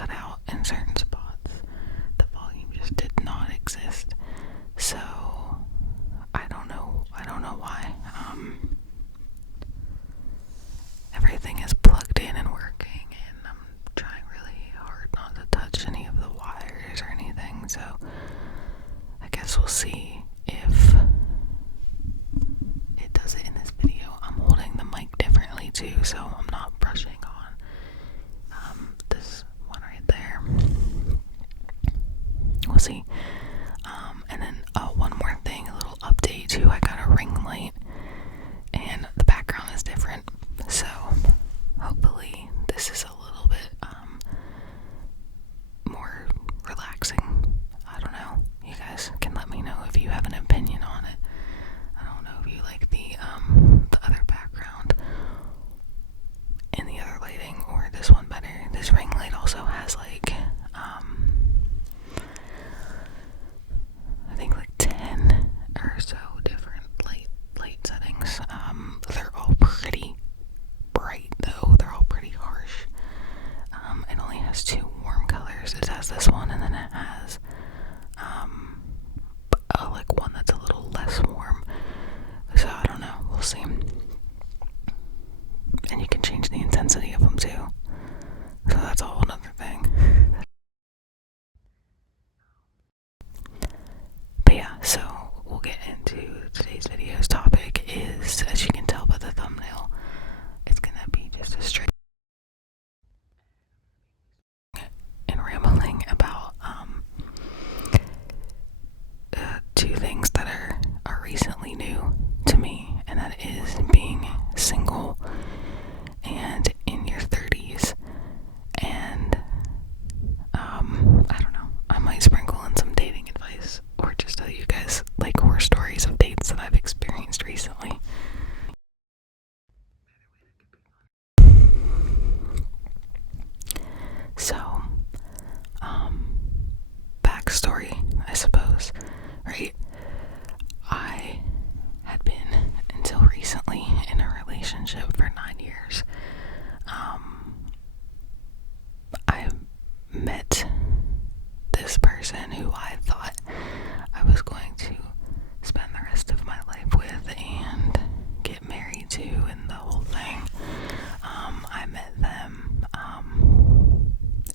cut out in certain spots. The volume just did not exist. So I don't know why. Everything is plugged in and working, and I'm trying really hard not to touch any of the wires or anything, so I guess we'll see if it does it in this video. I'm holding the mic differently too, so I'm not brushing on this one right there. We'll see. And then one more thing, a little update too. I got a ring light and the background is different, so hopefully this is a little bit more relaxing. I don't know. You guys can let me know if you have an opinion on it. I don't know if you like the other background and the other lighting or this one better. This ring light also has like I think like 10 or so different light settings. They're all pretty bright though. They're all pretty harsh. It only has 2 warm colors. It has this one, and then it has like one that's a little less warm. So I don't know. We'll see. And you can change the intensity of them too. So that's a whole nother thing. But yeah, so we'll get into today's video's topic is, as you can tell by the thumbnail, it's gonna be just a straight and rambling about 2 things that are recently new to me, and that is being single and in your 30s, and I don't know, I might sprinkle in some dating advice or just tell you guys like horror stories of dates that I've experienced recently. So backstory, I suppose, right? I had been, until recently, in a relationship for 9 years. I met this person who I thought I was going to spend the rest of my life with and get married to and the whole thing. I met them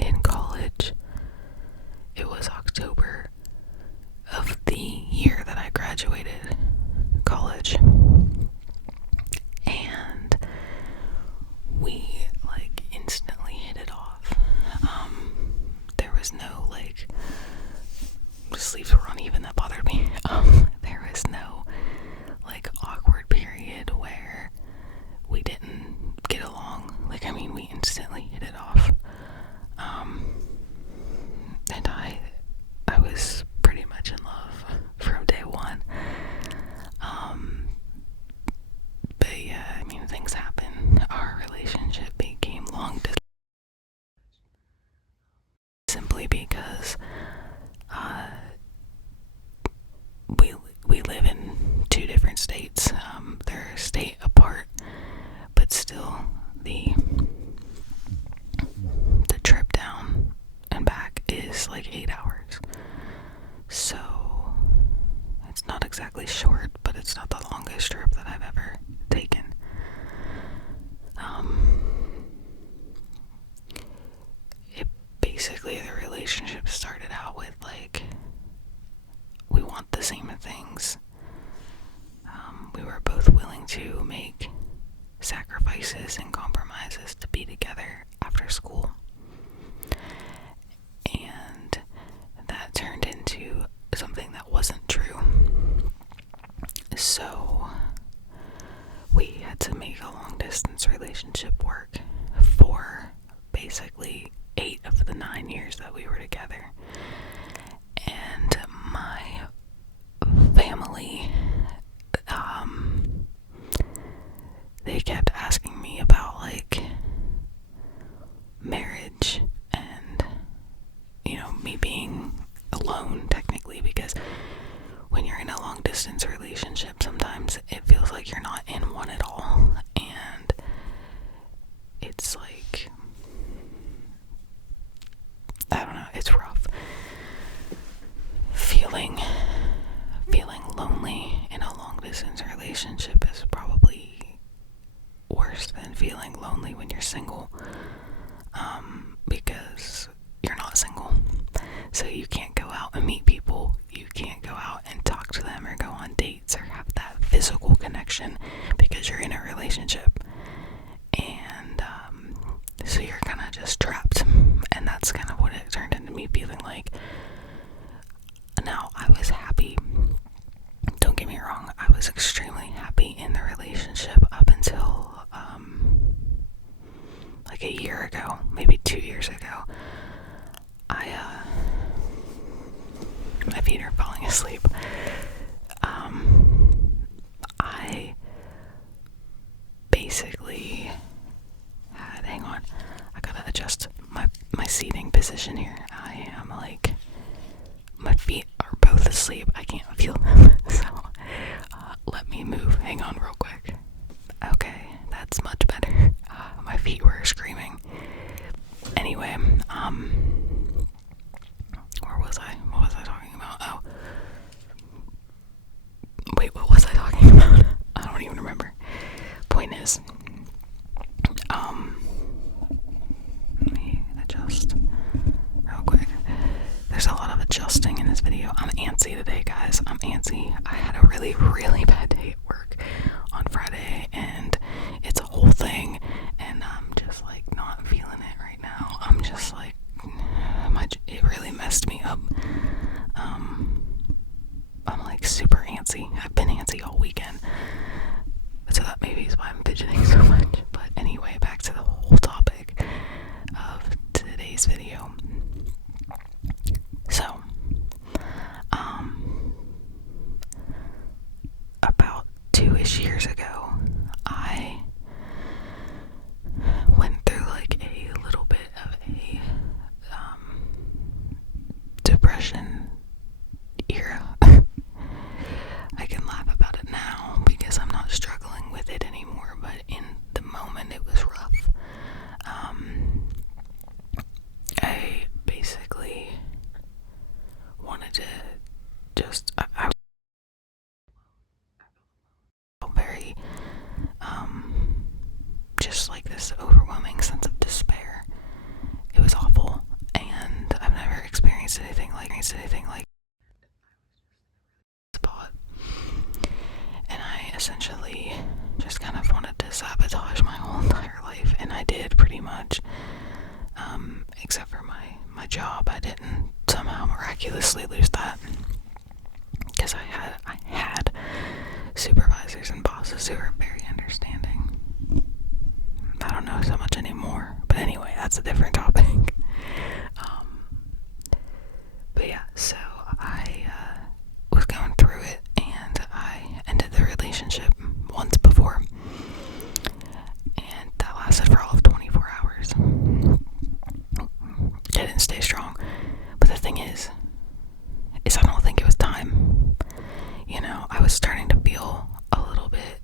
in college. It was October of the year that I graduated college, and we like instantly hit it off. There was no like, sleeves were uneven, that bothered me. There was no like awkward period where we didn't get along. Like, I mean, we instantly hit it off. And I was pretty much in love from day one. But yeah, I mean, things happen. Our relationship became long distance simply because we live in 2 different states. They're a state apart, but still the trip down and back is like 8 hours. So it's not exactly short, but it's not the longest trip that I've ever taken. It basically, the relationship started out with like, we want the same things. We were both willing to make sacrifices and compromises to be together after school. And that turned into something that wasn't true. So we had to make a long distance relationship work for basically 8 of the 9 years that we were together. And my family, they kept asking me about like marriage and, you know, me being alone technically, because when you're in a long distance relationship, sometimes it feels like you're not in one at all, and it's like year ago, maybe 2 years ago, my feet are falling asleep. I basically hang on, I gotta adjust my seating position here. I am like, my feet are both asleep, I can't feel them, so let me move, hang on real quick. Okay, that's much better. My feet were screaming. Anyway, where was I? What was I talking about? Oh. Wait, what was I talking about? I don't even remember. Point is, let me adjust real quick. There's a lot of adjusting in this video. I'm antsy today, guys. I'm antsy. I had a really, really bad day at work on Friday, and it's a whole thing, and I'm just like not feeling it right now. I'm just like, it really messed me up. I'm like super antsy. I've been antsy all weekend, so that maybe is why I'm fidgeting so much. But anyway, back to the whole topic of today's video. So, about 2-ish years ago, I went through like a little bit of a depression era. I can laugh about it now because I'm not struggling with it anymore, but in the moment it was rough. I basically wanted to just, I felt very, just like this overwhelming sense of despair. It was awful, and I've never experienced anything like spot. And I essentially just kind of wanted to sabotage my whole entire life, and I did pretty much. Except for my job, I didn't somehow miraculously lose that, because I had supervisors and bosses who were very understanding. I don't know so much anymore, but anyway, that's a different topic. But yeah, so I was going through it, and I ended the relationship once before, and that lasted for all of 24 hours. I didn't stay strong, but the thing is I don't think it was time. You know, I was starting to feel a little bit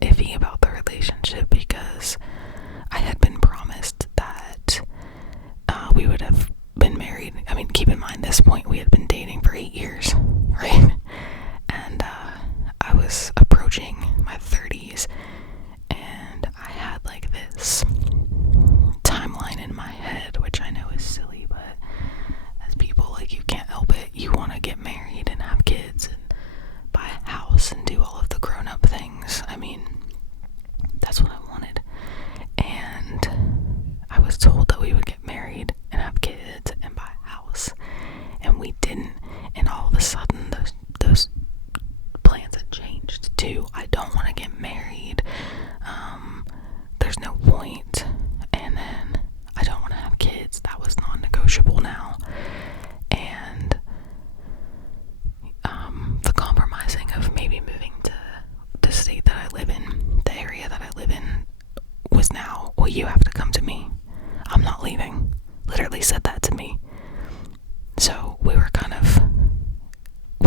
iffy about the relationship because I had been promised that we would have been married. I mean, keep in mind, this point we had been dating for 8 years, right? And I was approaching my 30s, and I had like this timeline in my head, which I know is silly, but as people, like, you can't help it. You want to get married and have kids and buy a house and do all of the grown-up things. I mean, that's what I wanted. And I was told that we would get married and have kids and buy a house, and we didn't. And all of a sudden those plans had changed too. I don't want to get married. There's no point. And then I don't want to have kids. That was non-negotiable now. And the compromising of maybe moving to the state that I live in, the area that I live in, was now, well, you have to come to me. I'm not leaving. Literally said that to me. So we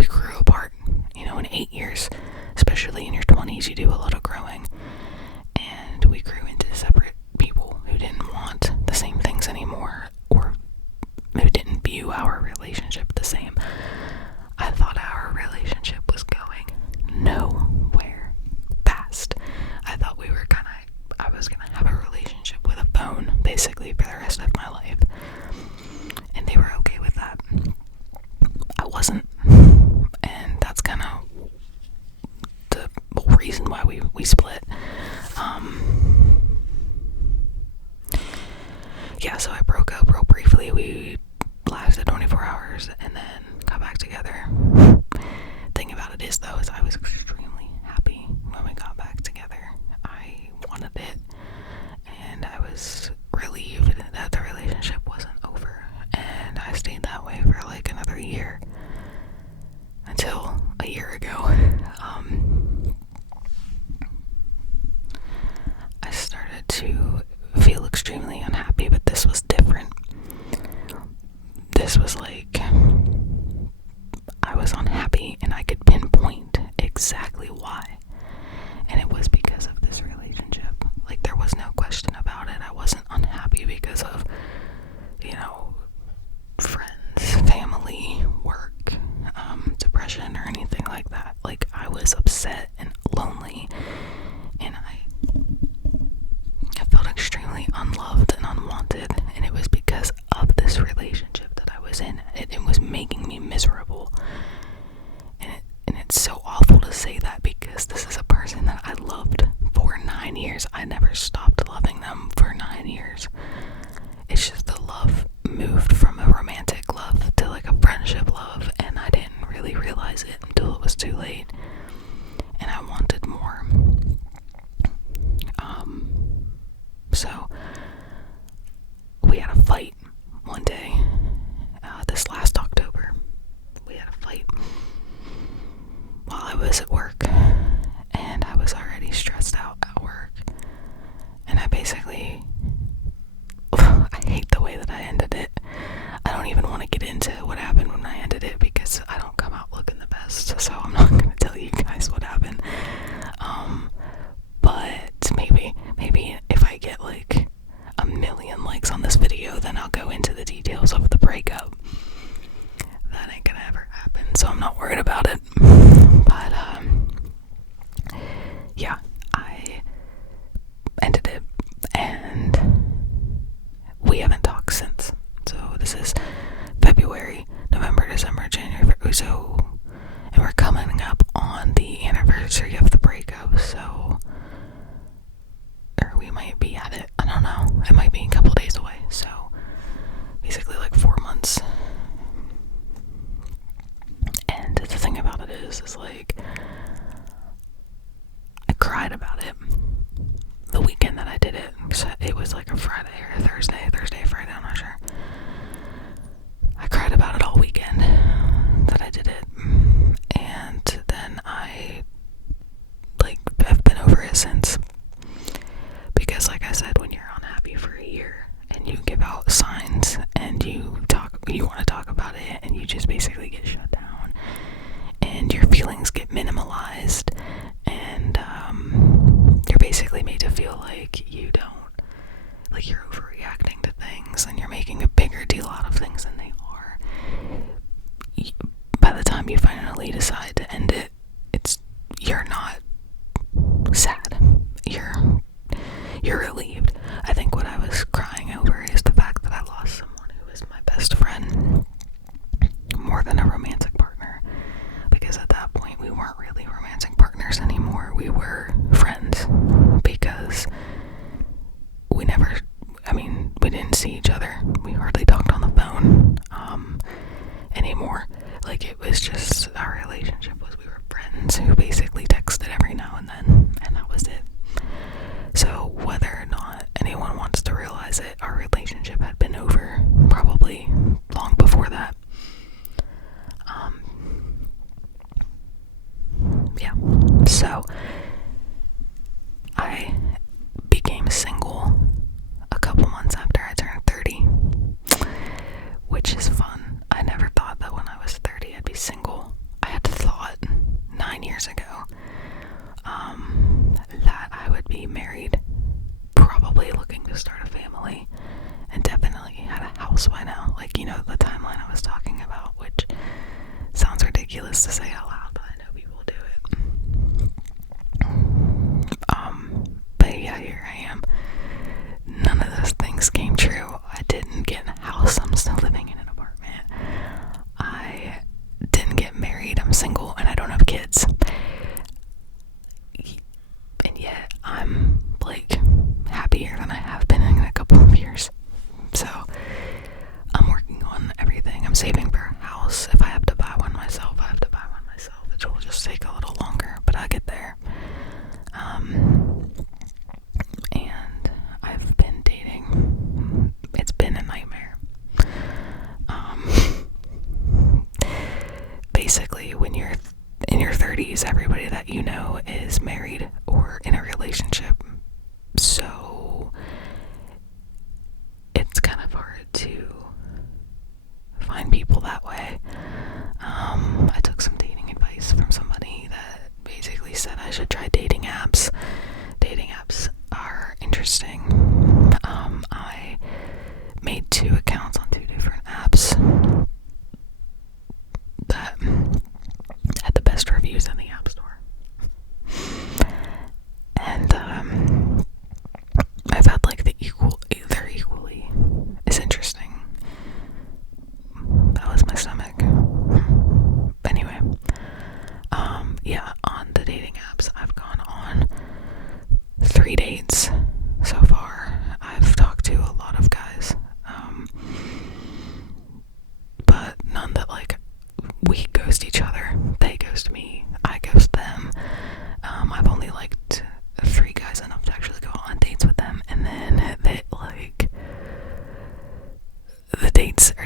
grew apart. You know, in 8 years, especially in your 20s, you do a lot of growing. And we grew into separate people who didn't want the same things anymore, or who didn't view our relationship the same. I thought our relationship was going nowhere fast. I thought I was gonna have a relationship with a phone, basically, for the rest of my life. And they were okay with that. I wasn't. And that's kind of the whole reason why we split. Yeah, so I broke up real briefly. We lasted 24 hours and then got back together. Thing about it is, though, is I was extremely happy when we got back together. I wanted it, and I was really we had a fight one day, this last October. We had a fight while I was at work, and I was already stressed out at work, and I basically, I hate the way that I ended it. I don't even want to get into what happened when I ended it, because I don't come out looking the best, so I'm not going to tell you guys what happened. But maybe if I get like 1,000,000 likes on this video, then I'll go into the details of the breakup. That ain't gonna ever happen, so I'm not worried about it. But yeah, I ended it, and we haven't talked since. So this is February, November, December, January, February, so, and we're coming up on the anniversary of the breakup, so, or we might be at it, I don't know, it might be a couple days away, so, basically like 4 months. And the thing about it is like, I cried about it the weekend that I did it. So it was like a Friday or a Thursday, Friday, I'm not sure. I cried about it all weekend that I did it. And then I, like, have been over it since. Because like I said, when you're unhappy for a year and you give out signs and you want to talk about it, and you just basically get shut down and your feelings get minimalized, and you're basically made to feel like you don't, like you're overreacting to things and you're making a bigger deal out of things than they are. By the time you finally decide to end it, you're not sad. You're relieved. I think what I was crying over is the fact that I lost someone who was my best friend more than a romantic partner, because at that point we weren't really romantic partners anymore. We were friends, because we didn't see each other. We hardly talked on the phone anymore. Like, it was just, our relationship was, we were friends who basically texted every now and then, and that was it. So whether or not anyone wants to realize it, our relationship had been over probably long before that. Yeah, so I became single a couple months after I turned 30, which is fun. I never thought that when I was 30 I'd be single. I had thought 9 years ago that I would be married, probably looking to start a family, and definitely had a house by now. Like, you know, the timeline I was talking about, which sounds ridiculous to say out loud, but I know people do it. But yeah, here I am. None of those things came true. I didn't get a house. I'm still living in an apartment. I didn't get married. I'm single, and I don't have kids. And yet, I'm, like, happier than I have been in a couple of years. So, I'm working on everything. I'm saving for a house. If I have to buy one myself, I have to buy one myself. It will just take a little longer, but I'll get there. And I've been dating. It's been a nightmare. Basically, when you're in your 30s, everybody that you know is married or in a relationship. So it's kind of hard to find people that way. I took some dating advice from somebody that basically said I should try dating apps. Dating apps are interesting. I made 2 accounts on 2 different apps that had the best reviews in the App Store. And I've had like they're equally as interesting. That was my stomach. Anyway, yeah, on the dating apps, I've gone on 3 dates so far. I've talked to a lot of guys.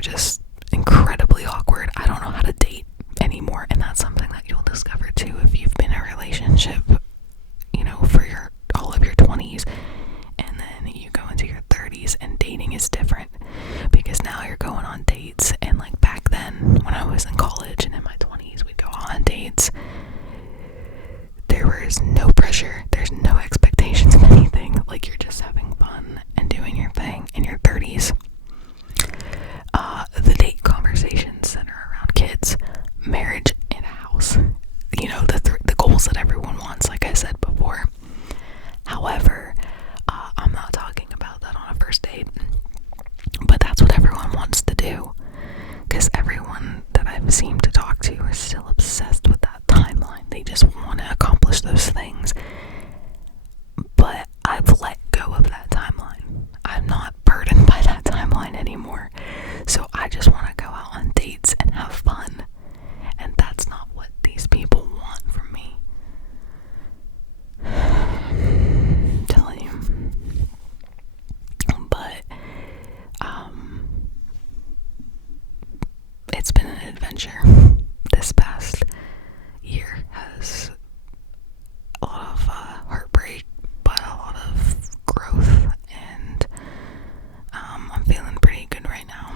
just incredibly awkward. I don't know how to date anymore, and that's something that you'll discover too if you've been in a relationship, for all of your 20s, and then you go into your 30s, and dating is different because now you're going on dates. And like back then, when I was in college and in my 20s, we'd go on dates. There was no pressure. There's no expectations of anything. Like, you're just having fun and doing your thing. In your 30s, the date conversations center around kids, marriage, and a house. The goals that everyone wants, like I said before. However, I'm not talking about that on a first date, but that's what everyone wants to do, because everyone that I've seemed to talk to are still obsessed with that timeline. They just want to accomplish those things, but I've let go of that timeline. I'm not burdened by that timeline anymore, so I just want to go out on dates and have fun, and that's not what these people want from me. I'm telling you. But it's been an adventure. This past year has a lot of heartbreak, but a lot of growth, and I'm feeling pretty good right now.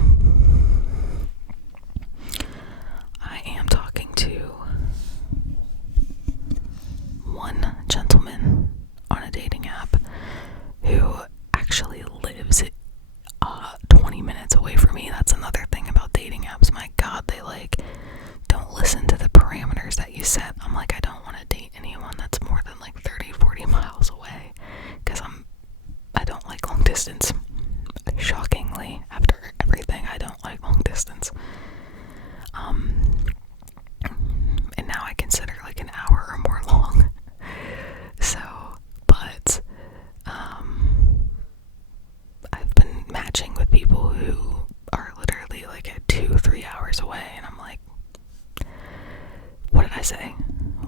I am talking to one gentleman on a dating app who actually lives 20 minutes away from me. That's another thing about dating apps. My God, they don't listen to the parameters that you set. I'm like, I don't want to date anyone that's more than 30-40 miles away, because I don't like long distance. Shockingly, after everything, I don't like long distance. And now I consider an hour or more long. So, but I've been matching with people who are literally 2-3 hours away, and I'm like, what did I say?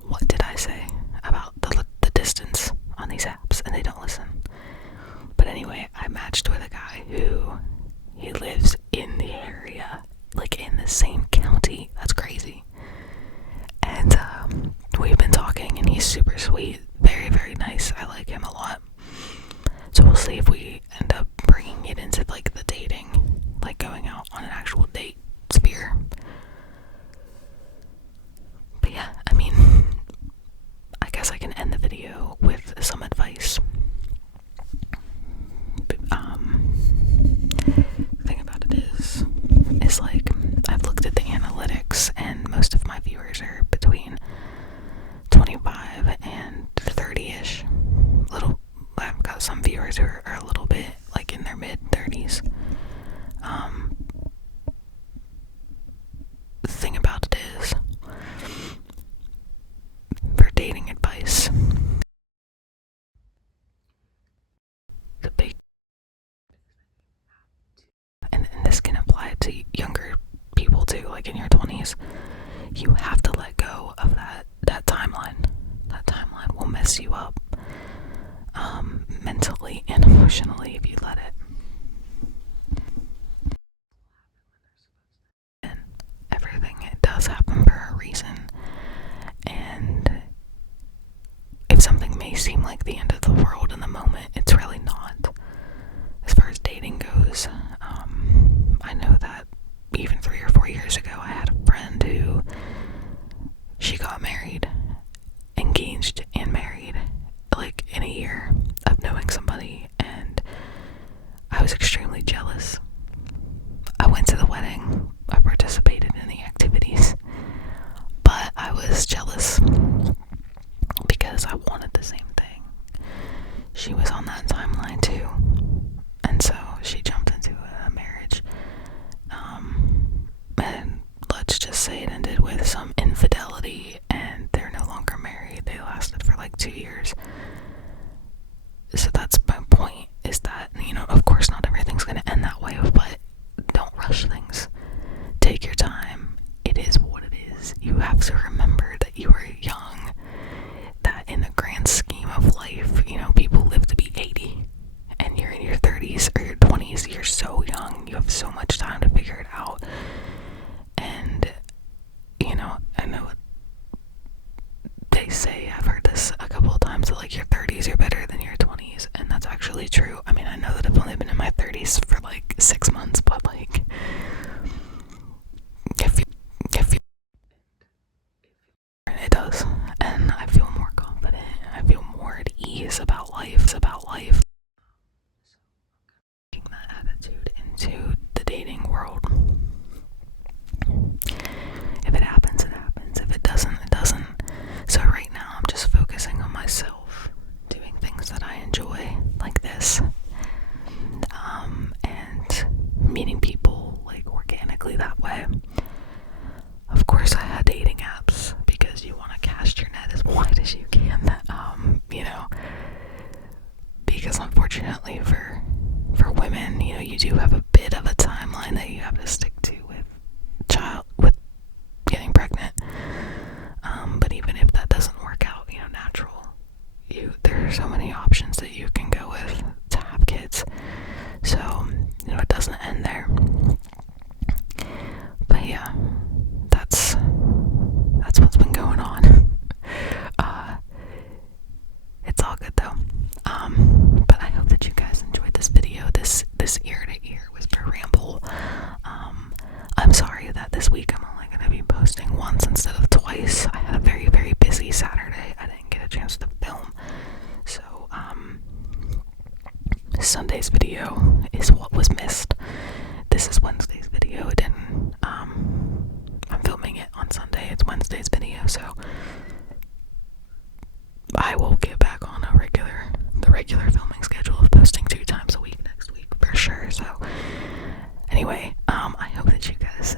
What did I say about the distance on these apps? And they don't listen. But anyway, I matched with a guy who, he lives in the area, in the same county. That's crazy. And we've been talking, and he's super sweet, very, very nice. I like him a lot. So we'll see if we end up bringing it into the dating, going out on an actual date sphere. But yeah, I mean, I guess I can end the video with some advice. The thing about it is I've looked at the analytics, and most of my viewers are between 25 and 30-ish. I've got some viewers who are a little bit in their mid-30s. The thing about it is, for dating advice, the big, and this can apply to younger people too, in your 20s, you have to let go of that timeline. That timeline will mess you up, mentally and emotionally, if you let it. And everything, it does happen for a reason. And if something may seem like the end of the world in the moment, it's really not. As far as dating goes, I know that even 3 or 4 years ago, I had a friend who, she got married, engaged and married, in a year of knowing somebody, and I was extremely jealous. I went to the wedding, I participated in the activities, but I was jealous because I wanted the same thing. young, you have so much time to figure it out. And, you know, I know they say, I've heard this a couple of times, that like your 30s are better than your 20s, and that's actually true. I mean, I know that I've only been in my 30s for like 6 months, but like, if you it does, and I feel more confident, I feel more at ease about life. Taking that attitude into the dating world. If it happens, it happens. If it doesn't, it doesn't. So right now, I'm just focusing on myself, doing things that I enjoy, like this, and meeting people like organically that way. Of course, I had dating apps because you want to cast your net as wide as you can. You know, because unfortunately for women, you know, you do have a bit of a timeline that you have to stick to with getting pregnant. But even if that doesn't work out, you know, natural, there are so many options that you can go with to have kids. So, you know, it doesn't end there. But yeah, that's what's been going on. It's all good though. But I hope that you guys enjoyed this video, this ear to ear whisper ramble. I'm sorry that this week I'm only gonna be posting once instead of twice. I had a very, very busy Saturday. I didn't get a chance to film. So, Sunday's video is what was missed. This is Wednesday's video. It didn't, I'm filming it on Sunday. It's Wednesday's video, so I will get back on the regular filming schedule of posting 2 times a week next week for sure. So anyway, I hope that you guys